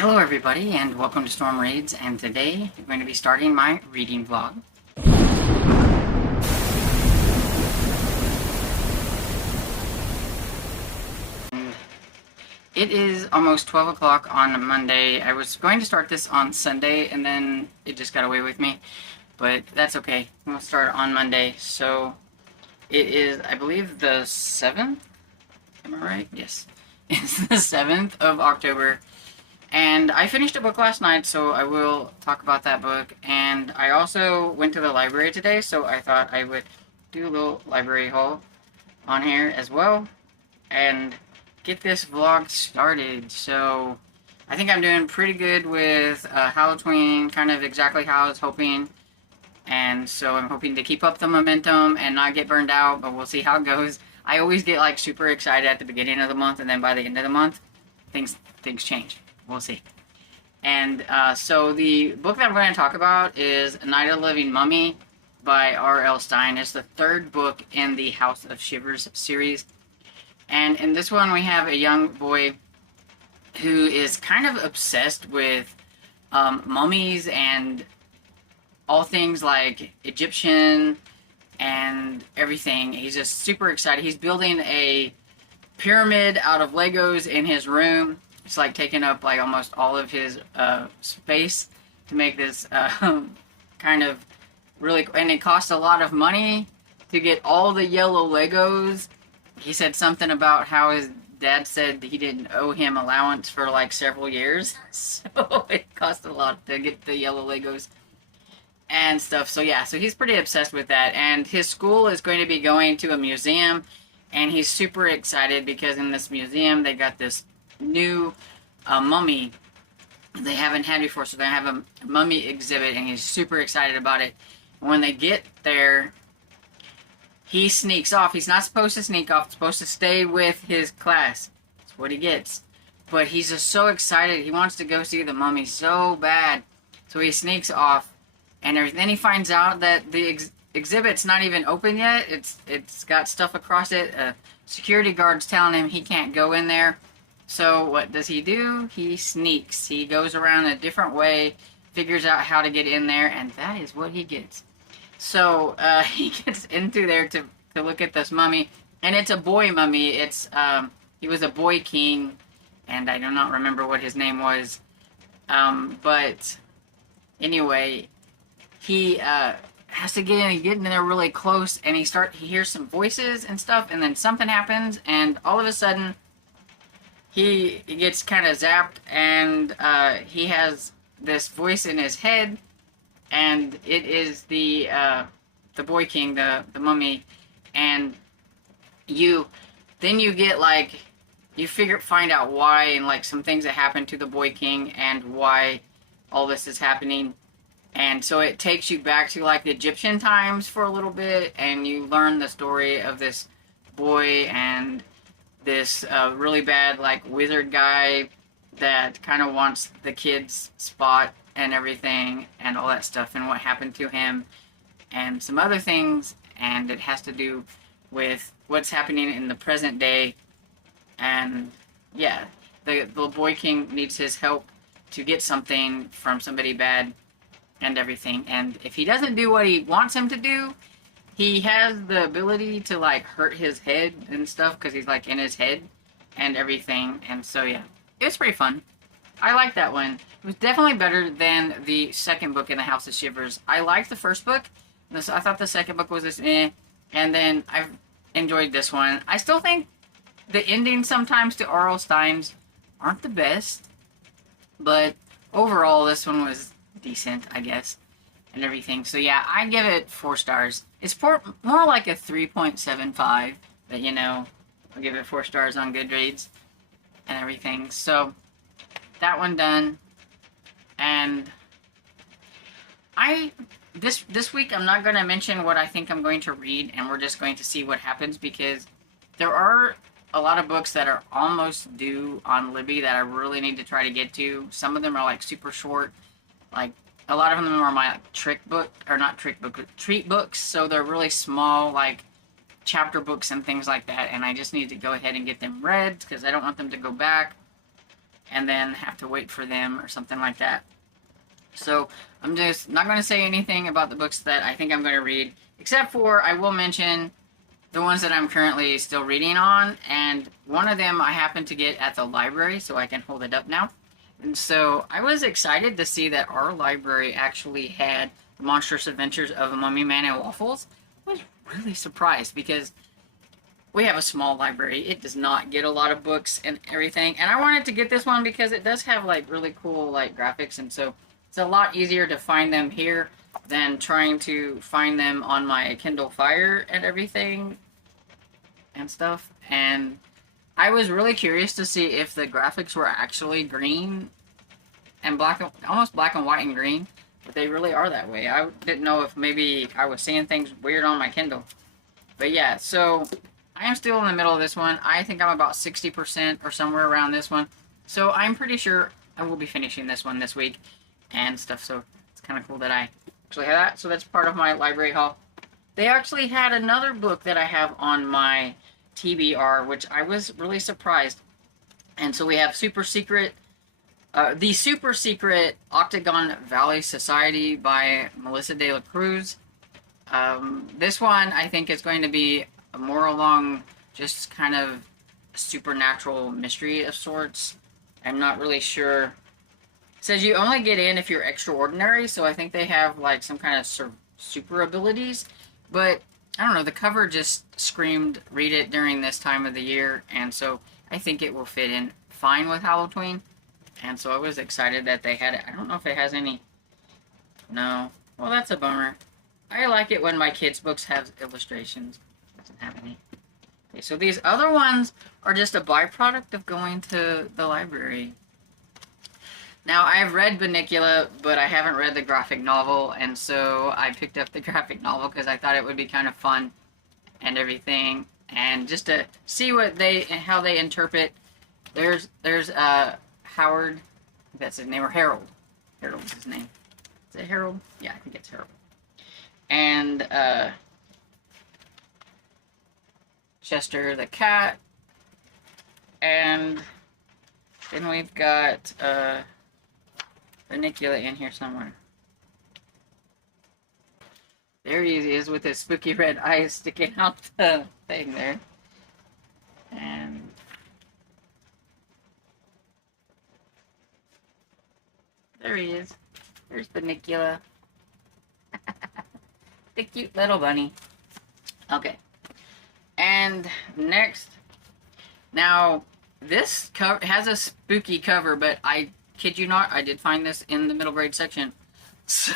Hello everybody and welcome to Storm Raids, and today I'm going to be starting my reading vlog. It is almost 12 o'clock on Monday. I was going to start this on Sunday and then it just got away with me, but that's okay. We'll start on Monday. So it is, I believe, the 7th? Am I right? Yes. It's the 7th of October. And I finished a book last night, so I will talk about that book. And I also went to the library today, so I thought I would do a little library haul on here as well and get this vlog started. So I think I'm doing pretty good with Halloween, kind of exactly how I was hoping. And so I'm hoping to keep up the momentum and not get burned out, but we'll see how it goes. I always get like super excited at the beginning of the month, and then by the end of the month, things change. We'll see. And so the book that I'm going to talk about is Night of the Living Mummy by R.L. Stine. It's the third book in the House of Shivers series. And in this one, we have a young boy who is kind of obsessed with mummies and all things like Egyptian and everything. He's just super excited. He's building a pyramid out of Legos in his room. It's like taking up like almost all of his space to make this kind of really, and it costs a lot of money to get all the yellow Legos. He said something about how his dad said he didn't owe him allowance for like several years, so it cost a lot to get the yellow Legos and stuff. So yeah, so he's pretty obsessed with that, and his school is going to be going to a museum, and he's super excited because in this museum they got this new mummy they haven't had before, so they have a mummy exhibit, and he's super excited about it. When they get there, he sneaks off. He's not supposed to sneak off. He's supposed to stay with his class. That's what he gets. But he's just so excited. He wants to go see the mummy so bad. So he sneaks off, and then he finds out that the exhibit's not even open yet. It's got stuff across it. Security guard's telling him he can't go in there. So what does he do? He sneaks. He goes around a different way, figures out how to get in there, and that is what he gets. So he gets into there to look at this mummy, and it's a boy mummy. It's he was a boy king, and I do not remember what his name was. But anyway, he has to get in there really close, and he hears some voices and stuff, and then something happens, and all of a sudden he gets kind of zapped, and he has this voice in his head, and it is the boy king, the mummy, and then you get like, find out why, and like some things that happen to the boy king and why all this is happening. And so it takes you back to like the Egyptian times for a little bit, and you learn the story of this boy and this really bad like wizard guy that kind of wants the kid's spot and everything and all that stuff, and what happened to him and some other things, and it has to do with what's happening in the present day. And yeah, the boy king needs his help to get something from somebody bad and everything, and if he doesn't do what he wants him to do, he has the ability to like hurt his head and stuff, because he's like in his head and everything. And so yeah, it was pretty fun. I liked that one. It was definitely better than the second book in the House of Shivers. I liked the first book. I thought the second book was this and then I've enjoyed this one. I still think the endings sometimes to R.L. Stine's aren't the best, but overall this one was decent, I guess, and everything. So yeah, I give it 4 stars. It's more like a 3.75, but you know, I'll give it 4 stars on Goodreads and everything. So that one done. And this week I'm not going to mention what I think I'm going to read, and we're just going to see what happens, because there are a lot of books that are almost due on Libby that I really need to try to get to. Some of them are like super short, like a lot of them are my treat books, so they're really small, like chapter books and things like that, and I just need to go ahead and get them read, because I don't want them to go back. and then have to wait for them or something like that. So I'm just not going to say anything about the books that I think I'm going to read, except for I will mention the ones that I'm currently still reading on, and one of them I happened to get at the library, so I can hold it up now. And so I was excited to see that our library actually had The Monstrous Adventures of a Mummy Man and Waffles. I was really surprised because we have a small library. It does not get a lot of books and everything. And I wanted to get this one because it does have like really cool like graphics, and so it's a lot easier to find them here than trying to find them on my Kindle Fire and everything and stuff. And I was really curious to see if the graphics were actually green and black, almost black and white and green, but they really are that way. I didn't know if maybe I was seeing things weird on my Kindle. But yeah, so I am still in the middle of this one. I think I'm about 60% or somewhere around this one. So I'm pretty sure I will be finishing this one this week and stuff. So it's kind of cool that I actually have that. So that's part of my library haul. They actually had another book that I have on my TBR, which I was really surprised. And so we have Super Secret, The Super Secret Octagon Valley Society by Melissa De La Cruz. This one I think is going to be more along just kind of supernatural mystery of sorts. I'm not really sure. It says you only get in if you're extraordinary, so I think they have like some kind of super abilities. But I don't know, the cover just screamed read it during this time of the year, and so I think it will fit in fine with Halloween. And so I was excited that they had it. I don't know if it has any. No. Well, that's a bummer. I like it when my kids' books have illustrations. It doesn't have any. Okay, so these other ones are just a byproduct of going to the library. Now, I've read Bunnicula, but I haven't read the graphic novel, and so I picked up the graphic novel because I thought it would be kind of fun and everything, and just to see how they interpret. There's Howard, that's his name, or Harold. Harold's his name. Is it Harold? Yeah, I think it's Harold. And Chester the cat, and then we've got Bunnicula in here somewhere. There he is with his spooky red eyes sticking out the thing there. And there he is. There's Bunnicula. The cute little bunny. Okay. And next, now this cover has a spooky cover, but I kid you not, I did find this in the middle grade section. So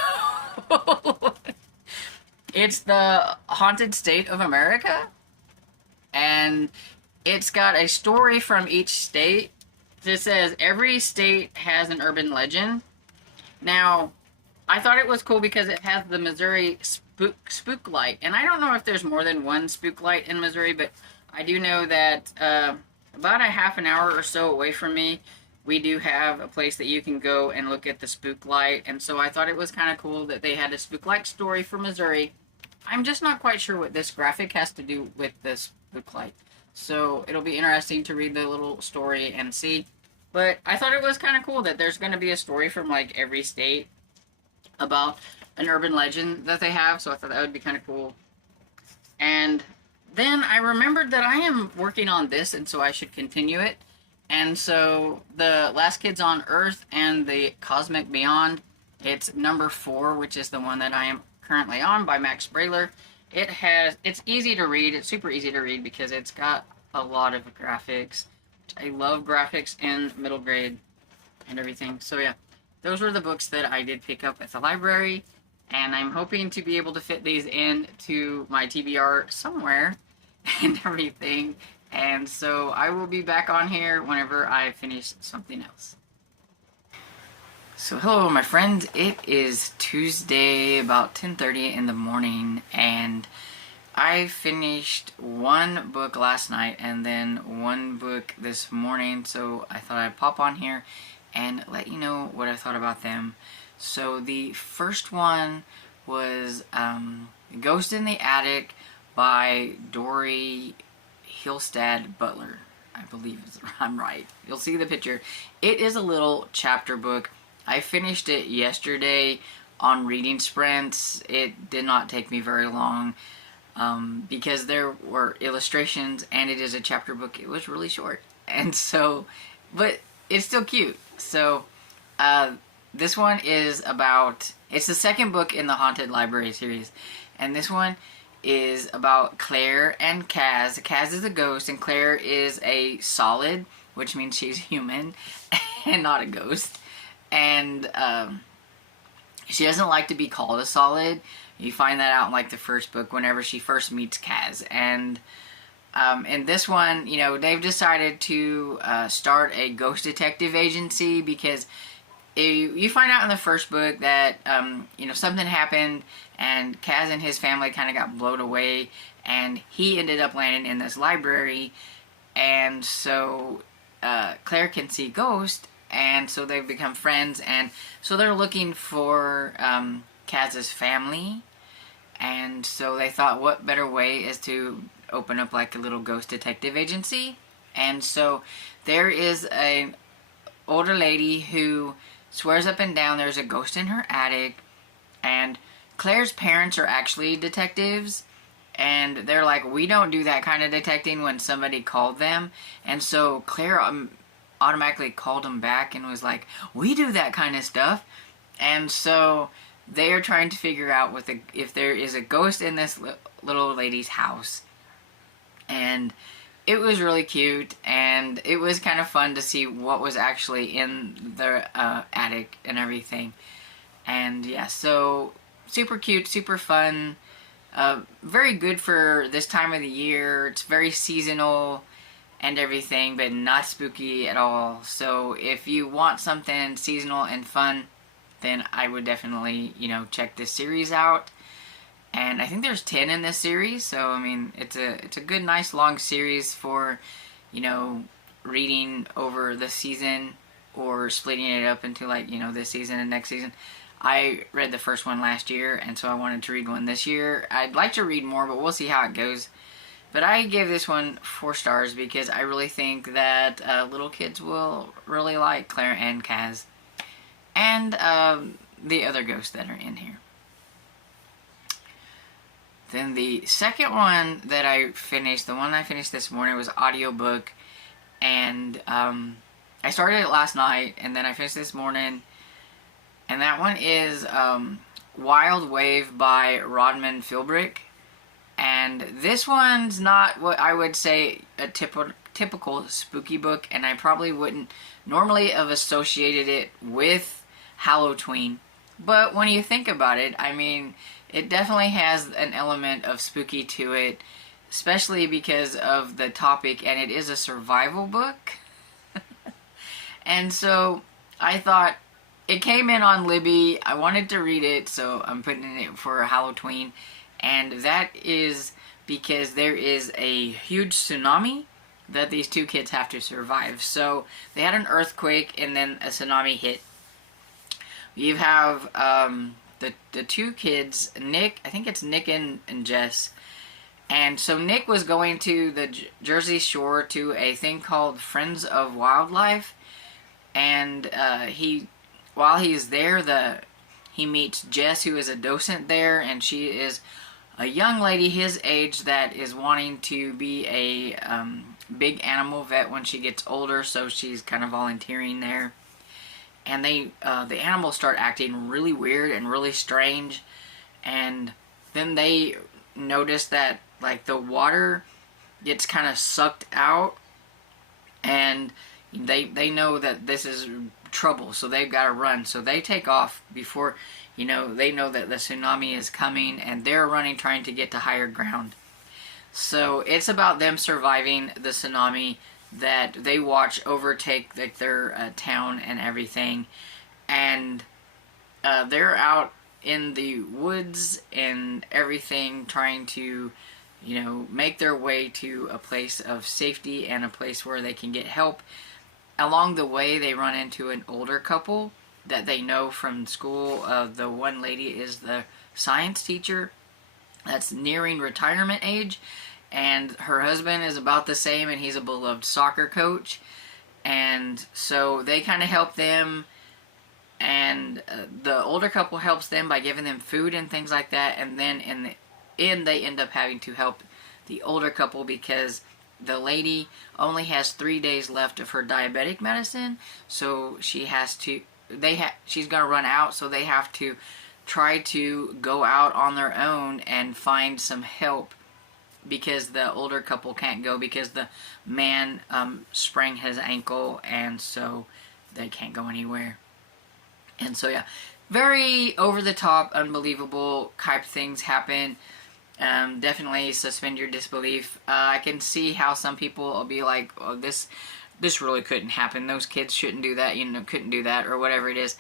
it's the Haunted State of America, and it's got a story from each state. It says every state has an urban legend. Now, I thought it was cool because it has the Missouri spook light, and I don't know if there's more than one spook light in Missouri, but I do know that about a half an hour or so away from me, we do have a place that you can go and look at the spook light, and so I thought it was kind of cool that they had a spook light story for Missouri. I'm just not quite sure what this graphic has to do with this spook light, so it'll be interesting to read the little story and see. But I thought it was kind of cool that there's going to be a story from like every state about an urban legend that they have, so I thought that would be kind of cool. And then I remembered that I am working on this, and so I should continue it. And so the Last Kids on Earth and the Cosmic Beyond, it's number 4, which is the one that I am currently on, by Max Brailer. It's easy to read. It's super easy to read because it's got a lot of graphics. I love graphics in middle grade and everything. So yeah, those were the books that I did pick up at the library, and I'm hoping to be able to fit these into my TBR somewhere and everything. And so I will be back on here whenever I finish something else. So hello my friends, it is Tuesday about 10:30 in the morning, and I finished one book last night and then one book this morning, so I thought I'd pop on here and let you know what I thought about them. So the first one was Ghost in the Attic by Dory Hillstad Butler. I believe I'm right. You'll see the picture. It is a little chapter book. I finished it yesterday on reading sprints. It did not take me very long because there were illustrations and it is a chapter book. It was really short. And so, but it's still cute. So, this one is about, it's the second book in the Haunted Library series. And this one is about Claire and Kaz. Kaz is a ghost and Claire is a solid, which means she's human and not a ghost. And she doesn't like to be called a solid. You find that out in like the first book whenever she first meets Kaz. And in this one, you know, they've decided to start a ghost detective agency because you find out in the first book that, you know, something happened and Kaz and his family kind of got blown away and he ended up landing in this library. And so Claire can see ghosts, and so they've become friends, and so they're looking for Kaz's family. And so they thought, what better way is to open up like a little ghost detective agency. And so there is an older lady who swears up and down there's a ghost in her attic, and Claire's parents are actually detectives, and they're like, we don't do that kind of detecting when somebody called them. And so Claire automatically called them back and was like, we do that kind of stuff. And so they are trying to figure out if there is a ghost in this little lady's house. And it was really cute, and it was kind of fun to see what was actually in the attic and everything. And yeah, so super cute, super fun, very good for this time of the year. It's very seasonal and everything, but not spooky at all. So if you want something seasonal and fun, then I would definitely, you know, check this series out. And I think there's 10 in this series, so I mean, it's a good, nice, long series for, you know, reading over the season or splitting it up into, like, you know, this season and next season. I read the first one last year, and so I wanted to read one this year. I'd like to read more, but we'll see how it goes. But I gave this one 4 stars because I really think that little kids will really like Claire and Kaz and the other ghosts that are in here. Then the second one that I finished, the one I finished this morning, was audiobook. And I started it last night, and then I finished this morning. And that one is Wild Wave by Rodman Philbrick. And this one's not what I would say a typical spooky book, and I probably wouldn't normally have associated it with Halloween. But when you think about it, I mean, it definitely has an element of spooky to it, especially because of the topic, and it is a survival book. And so I thought, it came in on Libby, I wanted to read it, so I'm putting it for Halloween. And that is because there is a huge tsunami that these 2 kids have to survive. So they had an earthquake and then a tsunami hit. You have the 2 kids, Nick, I think it's Nick and Jess. And so Nick was going to the Jersey Shore to a thing called Friends of Wildlife. And while he's there, he meets Jess, who is a docent there, and she is a young lady his age that is wanting to be a big animal vet when she gets older, so she's kind of volunteering there. And the animals start acting really weird and really strange, and then they notice that, like, the water gets kind of sucked out, and they know that this is trouble, so they've got to run. So they take off before, you know, they know that the tsunami is coming, and they're running, trying to get to higher ground. So it's about them surviving the tsunami that they watch overtake, like, their town and everything. And they're out in the woods and everything, trying to, you know, make their way to a place of safety and a place where they can get help. Along the way, they run into an older couple that they know from school. The one lady is the science teacher that's nearing retirement age, and her husband is about the same, and he's a beloved soccer coach. And so they kind of help them, and the older couple helps them by giving them food and things like that. And then in the end, they end up having to help the older couple because the lady only has 3 days left of her diabetic medicine, so she has to. She's gonna run out, so they have to try to go out on their own and find some help because the older couple can't go because the man sprained his ankle, and so they can't go anywhere. And so yeah, very over the top, unbelievable type things happen. Definitely suspend your disbelief. I can see how some people will be like, oh, this really couldn't happen. Those kids shouldn't do that, couldn't do that, or whatever it is.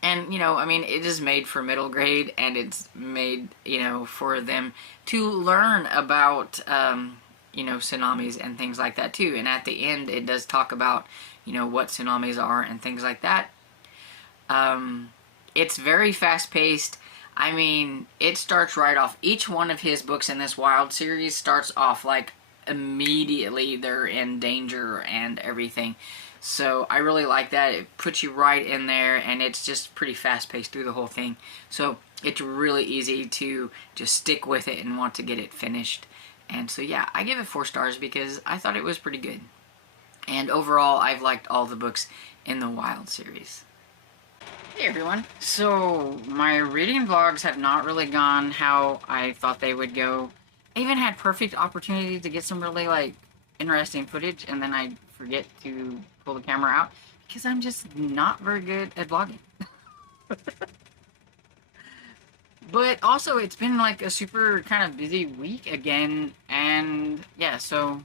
And, I mean, it is made for middle grade, and it's made, for them to learn about, tsunamis and things like that, too. And at the end, it does talk about, what tsunamis are and things like that. It's very fast-paced. I mean, it starts right off. Each one of his books in this Wild series starts off, like, immediately they're in danger and everything. So I really like that. It puts you right in there, and it's just pretty fast-paced through the whole thing. So it's really easy to just stick with it and want to get it finished. And so yeah, I give it 4 stars because I thought it was pretty good. And overall, I've liked all the books in the Wild series. Hey everyone. So my reading vlogs have not really gone how I thought they would go. I even had perfect opportunity to get some really interesting footage, and then I forget to pull the camera out because I'm just not very good at vlogging. But also, it's been like a super kind of busy week again, and yeah, so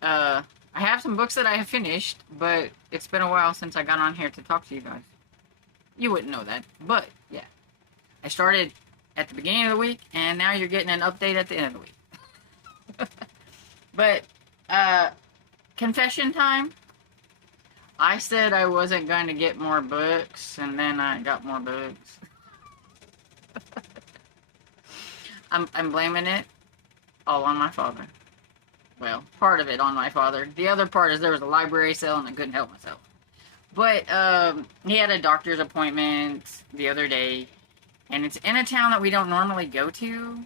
I have some books that I have finished, but it's been a while since I got on here to talk to you guys. You wouldn't know that, but yeah, I started at the beginning of the week, and now you're getting an update at the end of the week. But confession time. I said I wasn't going to get more books, and then I got more books. I'm blaming it all on my father. Well, part of it on my father. The other part is there was a library sale and I couldn't help myself. But he had a doctor's appointment the other day, and it's in a town that we don't normally go to.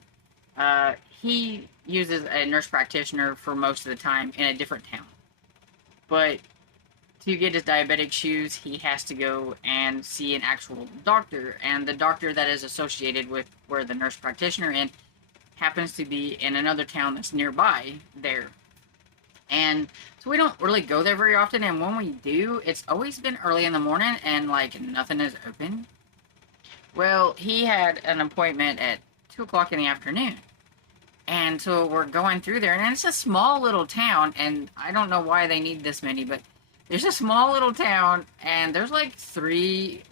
He uses a nurse practitioner for most of the time in a different town. But to get his diabetic shoes, he has to go and see an actual doctor. And the doctor that is associated with where the nurse practitioner is happens to be in another town that's nearby there. And so we don't really go there very often. And when we do, it's always been early in the morning and nothing is open. Well, he had an appointment at 2 o'clock in the afternoon. And so we're going through there, and it's a small little town, and I don't know why they need this many, but there's a small little town, and there's 3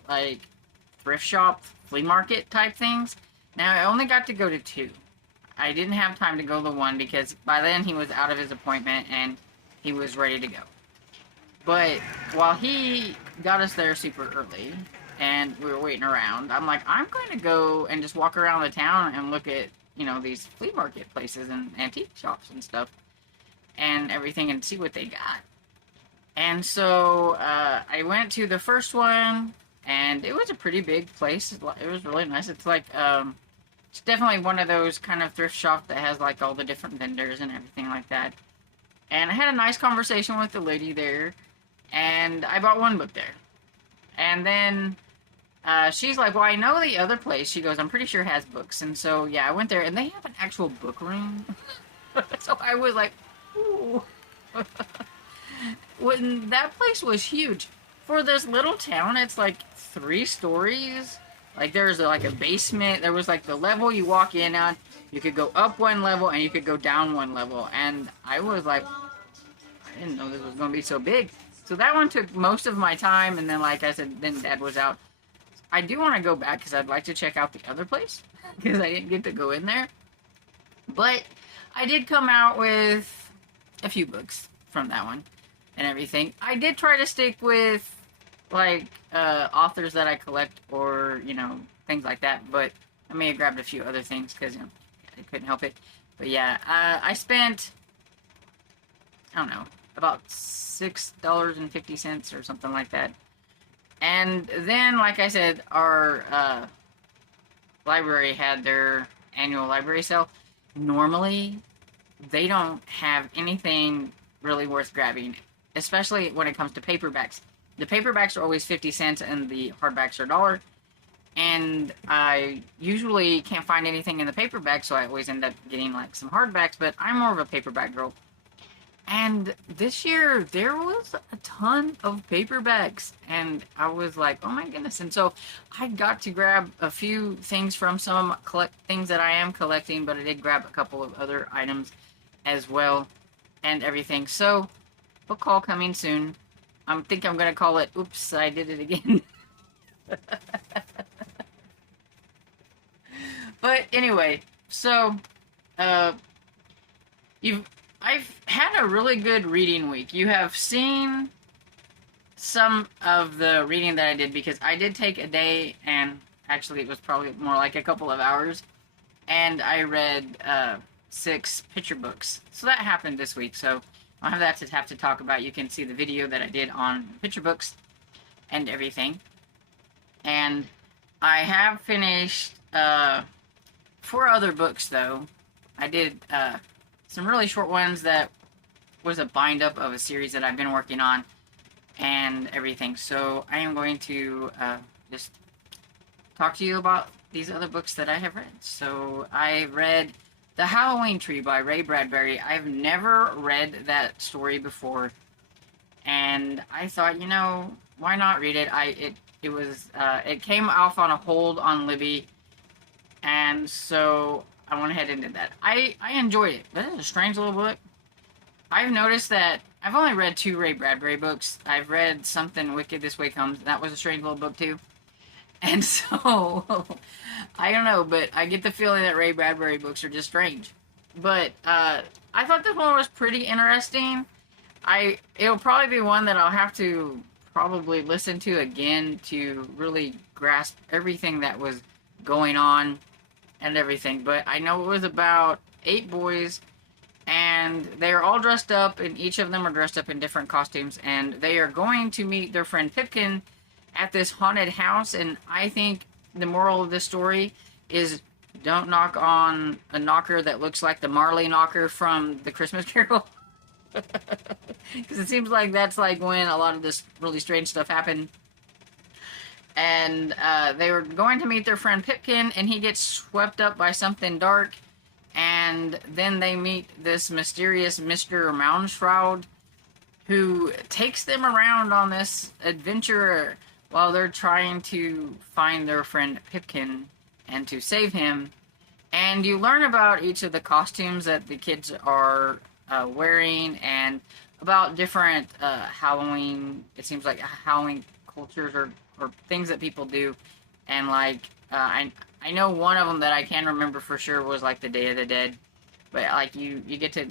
thrift shop, flea market type things. Now, I only got to go to 2. I didn't have time to go to 1 because by then he was out of his appointment and he was ready to go. But while he got us there super early and we were waiting around, I'm like, I'm going to go and just walk around the town and look at, these flea market places and antique shops and stuff and everything and see what they got. And so I went to the first one, and it was a pretty big place. It was really nice. It's it's definitely one of those kind of thrift shops that has all the different vendors and everything like that. And I had a nice conversation with the lady there, and I bought 1 book there. And then she's like, well, I know the other place. She goes, I'm pretty sure has books. And so, yeah, I went there, and they have an actual book room. So I was like, ooh. When that place was huge. For this little town, it's 3 stories. There's a basement. There was the level you walk in on. You could go up 1 level, and you could go down 1 level. And I was like, I didn't know this was going to be so big. So that one took most of my time, and then, like I said, then Dad was out. I do want to go back, because I'd like to check out the other place, because I didn't get to go in there. But I did come out with a few books from that one, and everything. I did try to stick with, authors that I collect, or, things like that, but I may have grabbed a few other things, because, I couldn't help it. But yeah, I spent, I don't know, about $6.50 or something like that. And then, like I said, our library had their annual library sale. Normally, they don't have anything really worth grabbing, especially when it comes to paperbacks. The paperbacks are always 50 cents and the hardbacks are $1. And I usually can't find anything in the paperback, so I always end up getting like some hardbacks, but I'm more of a paperback girl. And this year, there was a ton of paperbacks, and I was like, oh my goodness. And so I got to grab a few things from some things that I am collecting, but I did grab a couple of other items as well and everything. So, book haul coming soon. I think I'm going to call it, oops, I did it again. But anyway, so, uh, I've had a really good reading week. You have seen some of the reading that I did because I did take a day, and actually it was probably more like a couple of hours, and I read 6 picture books. So that happened this week. So I don't have to talk about. You can see the video that I did on picture books and everything. And I have finished 4 other books though. I did some really short ones that was a bind up of a series that I've been working on and everything. So I am going to just talk to you about these other books that I have read. So I read The Halloween Tree by Ray Bradbury. I've never read that story before, and I thought, you know, why not read it? It came off on a hold on Libby, and so I went ahead and did that. I enjoyed it. That is a strange little book. I've noticed that I've only read 2 Ray Bradbury books. I've read Something Wicked This Way Comes. That was a strange little book too. And so, I don't know, but I get the feeling that Ray Bradbury books are just strange. But I thought this one was pretty interesting. It'll probably be one that I'll have to probably listen to again to really grasp everything that was going on and everything. But I know it was about 8 boys, and they're all dressed up, and each of them are dressed up in different costumes, and they are going to meet their friend Pipkin at this haunted house. And I think the moral of this story is don't knock on a knocker that looks like the Marley knocker from the Christmas Carol. Because it seems like that's like when a lot of this really strange stuff happened. And they were going to meet their friend Pipkin, and he gets swept up by something dark. And then they meet this mysterious Mr. Moundsshroud, who takes them around on this adventure while they're trying to find their friend Pipkin and to save him. And you learn about each of the costumes that the kids are wearing, and about different Halloween, it seems like Halloween cultures or things that people do. And like, I know one of them that I can remember for sure was like the Day of the Dead. But like you get to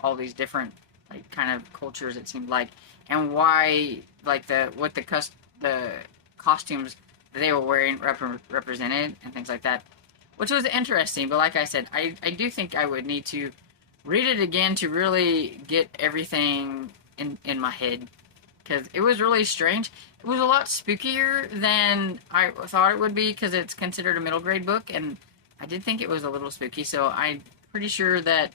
all these different like kind of cultures, it seemed like, and why like the costumes that they were wearing represented and things like that, which was interesting. But like I said, I do think I would need to read it again to really get everything in my head, because it was really strange. It was a lot spookier than I thought it would be, because it's considered a middle grade book, and I did think it was a little spooky. So I'm pretty sure that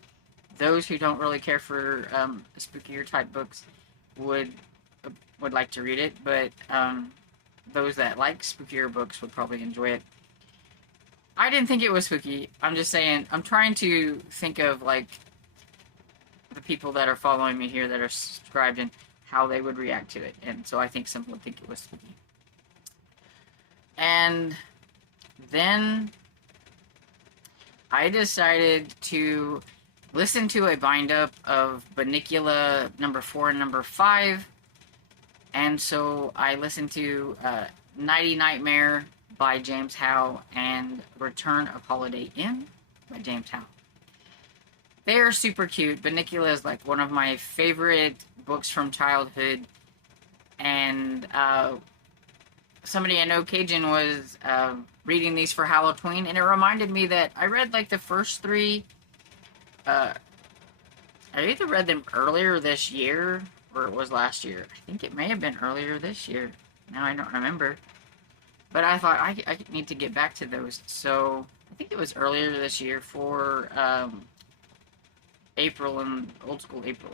those who don't really care for spookier type books would like to read it, but those that like spookier books would probably enjoy it. I didn't think it was spooky. I'm just saying, I'm trying to think of like the people that are following me here that are subscribed and how they would react to it, and so I think some would think it was spooky. And then I decided to listen to a bind-up of Bunnicula number 4 and number 5, and so I listened to Nighty Nightmare by James Howe and Return of Holiday Inn by James Howe. They are super cute. Bunnicula is like one of my favorite books from childhood, and somebody I know, Cajun, was reading these for Halloween, and it reminded me that I read like the first 3 Uh, I either read them earlier this year or it was last year. I think it may have been earlier this year. Now I don't remember. But I thought I need to get back to those. So I think it was earlier this year for April and Old School April.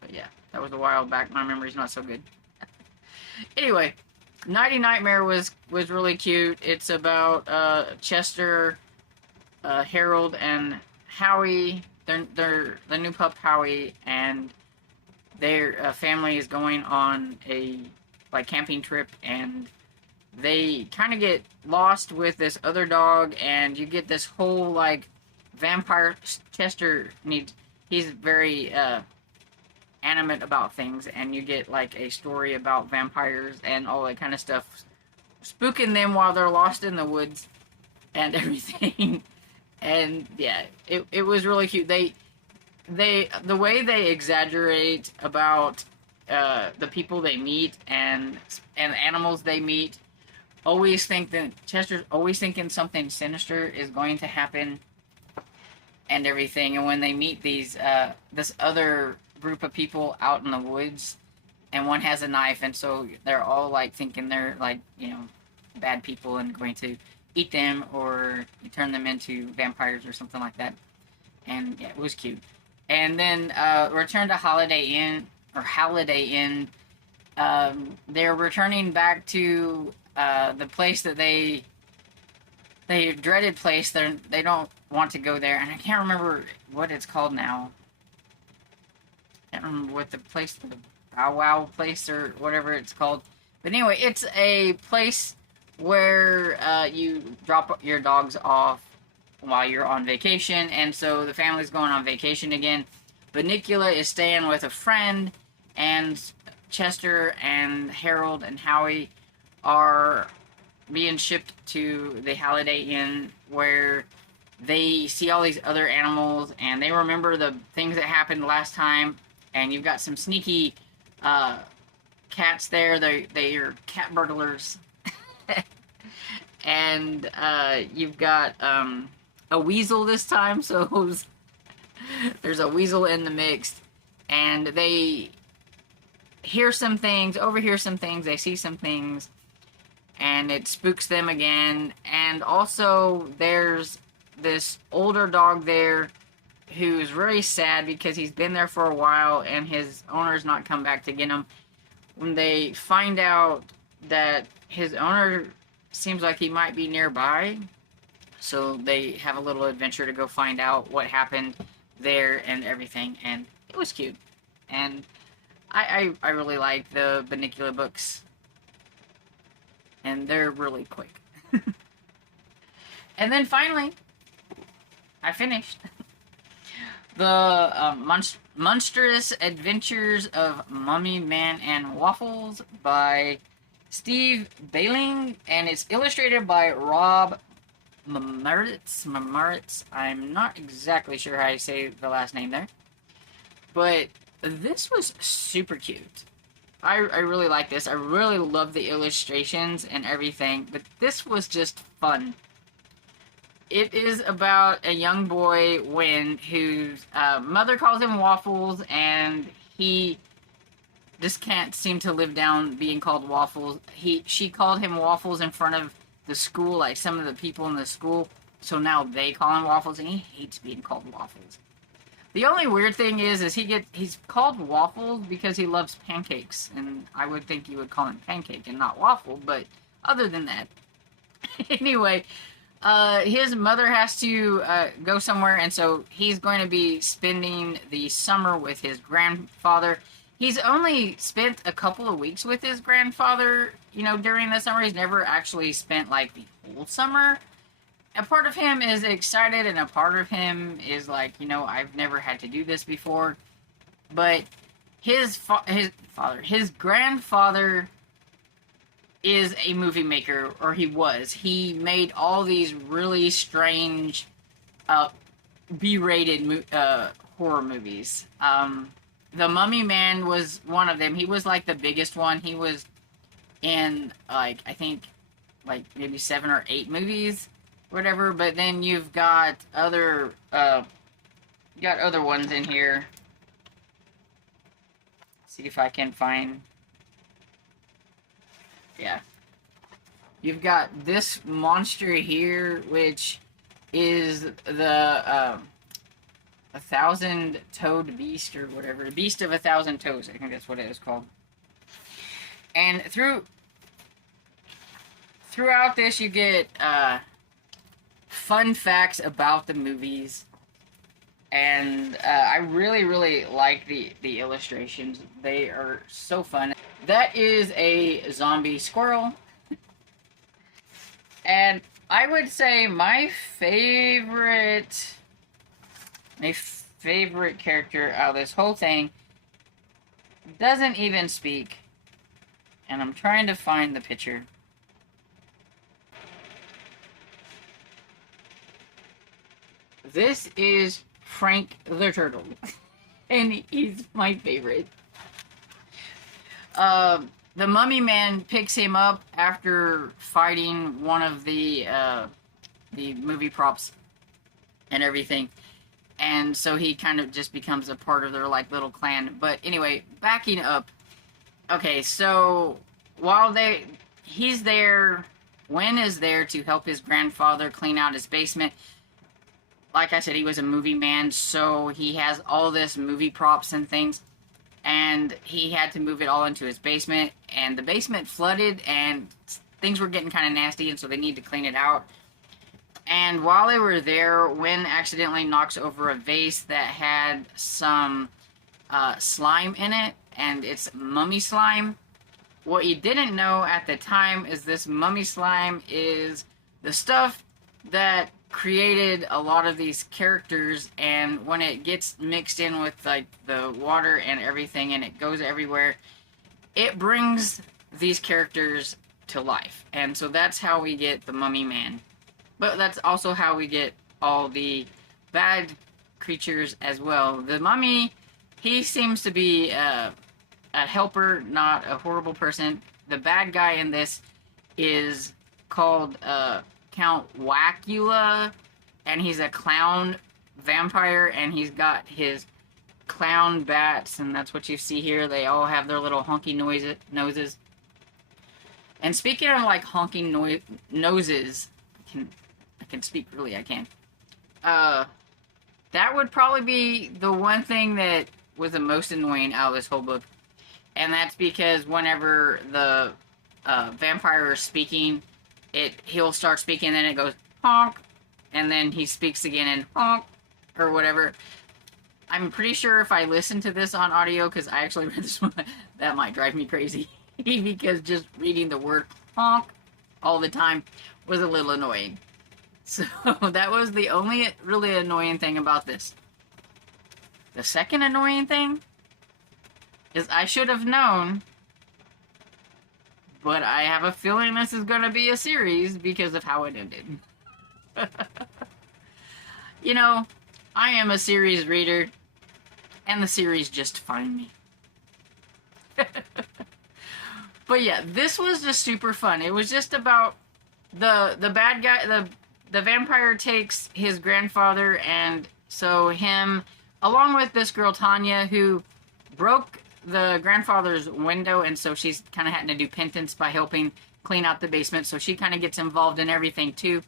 But yeah, that was a while back. My memory's not so good. Anyway, Nighty Nightmare was really cute. It's about Chester, Harold, and Howie. They're the new pup Howie, and their family is going on a camping trip, and they kind of get lost with this other dog, and you get this whole vampire. Chester needs. He's very animate about things, and you get a story about vampires and all that kind of stuff, spooking them while they're lost in the woods and everything. And yeah, it was really cute. The way they exaggerate about the people they meet and animals they meet, always think that Chester's always thinking something sinister is going to happen and everything. And when they meet these this other group of people out in the woods, and one has a knife, and so they're all thinking they're bad people and going to eat them or turn them into vampires or something like that. And yeah, it was cute. And then Return to Holiday Inn, or Holiday Inn. They're returning back to the place that they dreaded place. They don't want to go there, and I can't remember what it's called now. I can't remember what the place, the Bow Wow place or whatever it's called. But anyway, it's a place where you drop your dogs off while you're on vacation, and so the family's going on vacation again. But Nicola is staying with a friend, and Chester and Harold and Howie are being shipped to the Holiday Inn, where they see all these other animals, and they remember the things that happened last time. And you've got some sneaky cats there. They are cat burglars. And you've got a weasel this time, so there's a weasel in the mix. And they hear some things, overhear some things, they see some things, and it spooks them again. And also, there's this older dog there who's really sad because he's been there for a while and his owner's not come back to get him. When they find out that his owner seems like he might be nearby, so they have a little adventure to go find out what happened there and everything, and it was cute. And I really like the Bunnicula books, and they're really quick. And then finally, I finished the Monstrous Adventures of Mummy Man and Waffles by Steve Bailing, and it's illustrated by Rob Mamaritz. I'm not exactly sure how you say the last name there, but this was super cute. I really like this. I really love the illustrations and everything, but this was just fun. It is about a young boy, Win, whose mother calls him Waffles, and he just can't seem to live down being called Waffles. She called him Waffles in front of the school, like some of the people in the school, so now they call him Waffles, and he hates being called Waffles. The only weird thing is he's called Waffles because he loves pancakes, and I would think you would call him Pancake and not Waffle, but other than that. Anyway, his mother has to go somewhere, and so he's going to be spending the summer with his grandfather. He's only spent a couple of weeks with his grandfather, during the summer. He's never actually spent, the whole summer. A part of him is excited, and a part of him is I've never had to do this before. But his grandfather is a movie maker, or he was. He made all these really strange B-rated horror movies. The Mummy Man was one of them. He was the biggest one. He was in I think maybe 7 or 8 movies, whatever. But then you've got other got other ones in here. See if I can find... Yeah. You've got this monster here, which is the 1,000-toed beast or whatever. Beast of 1,000 toes, I think that's what it is called. And throughout this, you get fun facts about the movies. And I really, really like the illustrations. They are so fun. That is a zombie squirrel. And I would say my favorite character out of this whole thing doesn't even speak. And I'm trying to find the picture. This is Frank the Turtle. And he's my favorite. The Mummy Man picks him up after fighting one of the movie props and everything. And so he kind of just becomes a part of their, like, little clan. But anyway, backing up. Okay, so while he's there, Wen is there to help his grandfather clean out his basement. Like I said, he was a movie man, so he has all this movie props and things. And he had to move it all into his basement. And the basement flooded, and things were getting kind of nasty, and so they need to clean it out. And while they were there, Wen accidentally knocks over a vase that had some slime in it, and it's mummy slime. What you didn't know at the time is this mummy slime is the stuff that created a lot of these characters, and when it gets mixed in with, like, the water and everything, and it goes everywhere, it brings these characters to life. And so that's how we get the Mummy Man. But that's also how we get all the bad creatures as well. The mummy, he seems to be a helper, not a horrible person. The bad guy in this is called Count Wacula, and he's a clown vampire, and he's got his clown bats, and that's what you see here. They all have their little honky noses. And speaking of, like, honking noses, I can speak, really, I can. That would probably be the one thing that was the most annoying out of this whole book. And that's because whenever the vampire is speaking, he'll start speaking, and then it goes honk, and then he speaks again and honk, or whatever. I'm pretty sure if I listen to this on audio, because I actually read this one, that might drive me crazy. Because just reading the word honk all the time was a little annoying. So that was the only really annoying thing about this. The second annoying thing is I should have known, but I have a feeling this is going to be a series because of how it ended. You know, I am a series reader, and the series just find me. But yeah, this was just super fun. It was just about the bad guy, the vampire takes his grandfather, and so him, along with this girl Tanya, who broke the grandfather's window, and so she's kind of having to do penance by helping clean out the basement, so she kind of gets involved in everything too.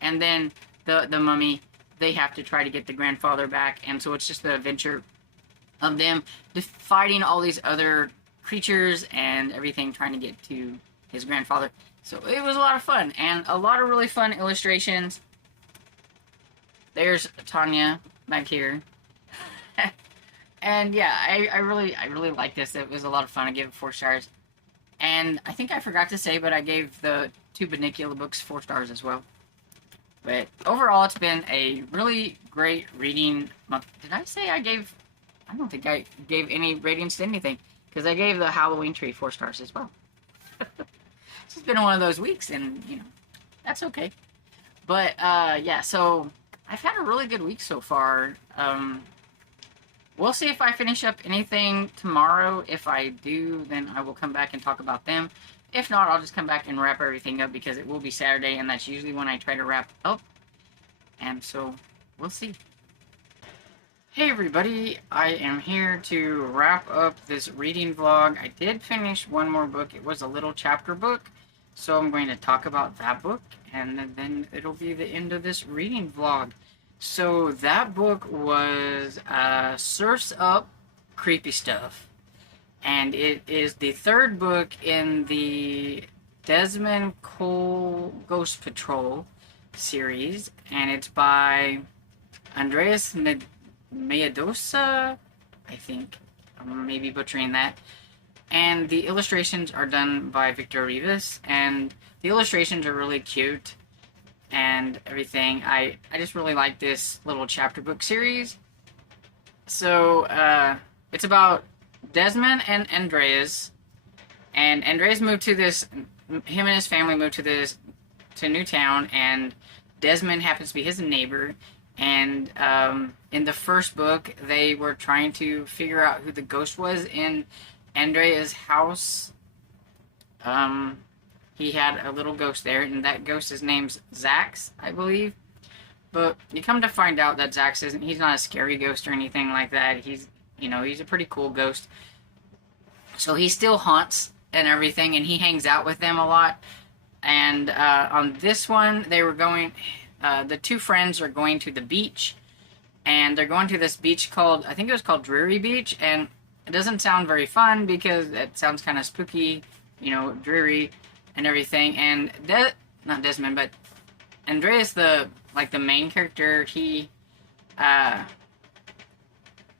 And then the mummy, they have to try to get the grandfather back, and so it's just the adventure of them fighting all these other creatures and everything, trying to get to his grandfather. So it was a lot of fun, and a lot of really fun illustrations. There's Tanya back here. And yeah, I really like this. It was a lot of fun. I gave it 4 stars. And I think I forgot to say, but I gave the 2 Banicula books 4 stars as well. But overall, it's been a really great reading month. Did I say I don't think I gave any ratings to anything, because I gave the Halloween Tree 4 stars as well. It's just been one of those weeks, and, you know, that's okay. But, yeah, so I've had a really good week so far. We'll see if I finish up anything tomorrow. If I do, then I will come back and talk about them. If not, I'll just come back and wrap everything up, because it will be Saturday, and that's usually when I try to wrap up. And so, we'll see. Hey everybody, I am here to wrap up this reading vlog. I did finish one more book. It was a little chapter book, so I'm going to talk about that book, and then it'll be the end of this reading vlog. So that book was Surf's Up Creepy Stuff, and it is the third book in the Desmond Cole Ghost Patrol series, and it's by Andreas Meadosa, I think. I'm maybe butchering that. And the illustrations are done by Victor Rivas, and the illustrations are really cute and everything. I just really like this little chapter book series. So, it's about Desmond and Andreas, and Andreas moved to this, him and his family moved to new town, and Desmond happens to be his neighbor. And in the first book, they were trying to figure out who the ghost was in Andrea's house. He had a little ghost there, and that ghost's name's Zax, I believe. But you come to find out that Zax he's not a scary ghost or anything like that. He's a pretty cool ghost. So he still haunts and everything, and he hangs out with them a lot. And on this one, they were going... the two friends are going to the beach, and they're going to this beach called, I think it was called Dreary Beach, and it doesn't sound very fun because it sounds kind of spooky, dreary and everything. And not Desmond, but Andreas, the main character, he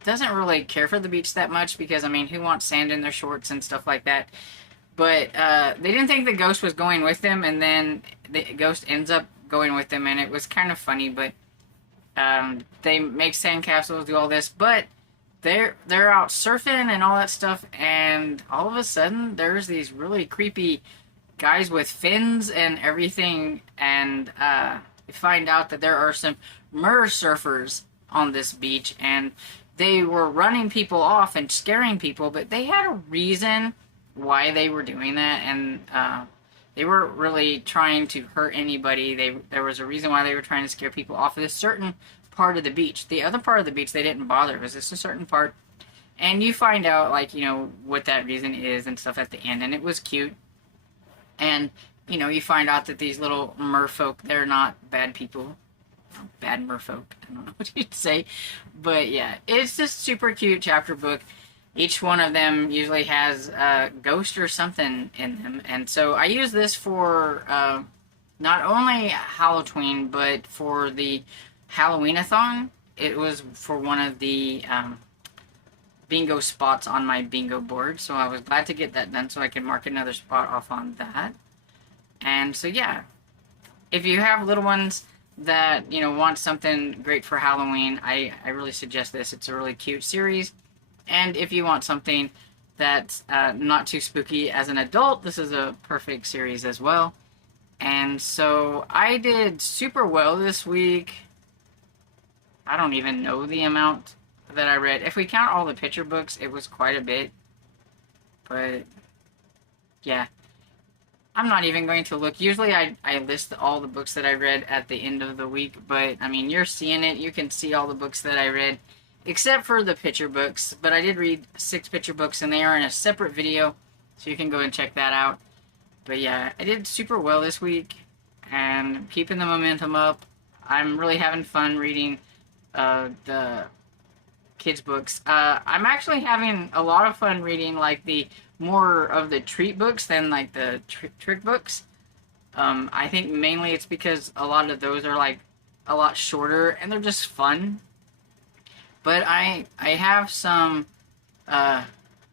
doesn't really care for the beach that much because, I mean, who wants sand in their shorts and stuff like that? But they didn't think the ghost was going with them, and then the ghost ends up going with them, and it was kind of funny. But they make sandcastles, do all this, but they're out surfing and all that stuff, and all of a sudden there's these really creepy guys with fins and everything, and you find out that there are some mer surfers on this beach, and they were running people off and scaring people, but they had a reason why they were doing that, and they weren't really trying to hurt anybody. There was a reason why they were trying to scare people off of this certain part of the beach. The other part of the beach they didn't bother. It was just a certain part, and you find out what that reason is and stuff at the end, and it was cute. And you find out that these little merfolk, they're not bad people. Bad merfolk, I don't know what you'd say, but yeah, it's just super cute chapter book. Each one of them usually has a ghost or something in them, and so I use this for not only Halloween, but for the Halloween-a-thon. It was for one of the bingo spots on my bingo board, so I was glad to get that done so I can mark another spot off on that. And so yeah, if you have little ones that want something great for Halloween, I really suggest this. It's a really cute series. And if you want something that's not too spooky as an adult, this is a perfect series as well. And so I did super well this week. I don't even know the amount that I read. If we count all the picture books, it was quite a bit. But yeah, I'm not even going to look. Usually I list all the books that I read at the end of the week, but I mean, you're seeing it. You can see all the books that I read, except for the picture books. But I did read 6 picture books, and they are in a separate video, so you can go and check that out. But yeah, I did super well this week, and keeping the momentum up. I'm really having fun reading the kids' books. I'm actually having a lot of fun reading the more of the treat books than the trick books. I think mainly it's because a lot of those are a lot shorter, and they're just fun. But I have some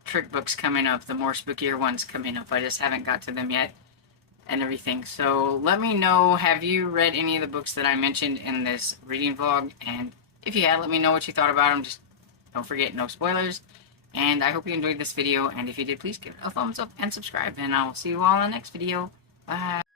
trick books coming up, the more spookier ones coming up. I just haven't got to them yet and everything. So let me know, have you read any of the books that I mentioned in this reading vlog? And if you had, let me know what you thought about them. Just don't forget, no spoilers. And I hope you enjoyed this video, and if you did, please give it a thumbs up and subscribe, and I'll see you all in the next video. Bye!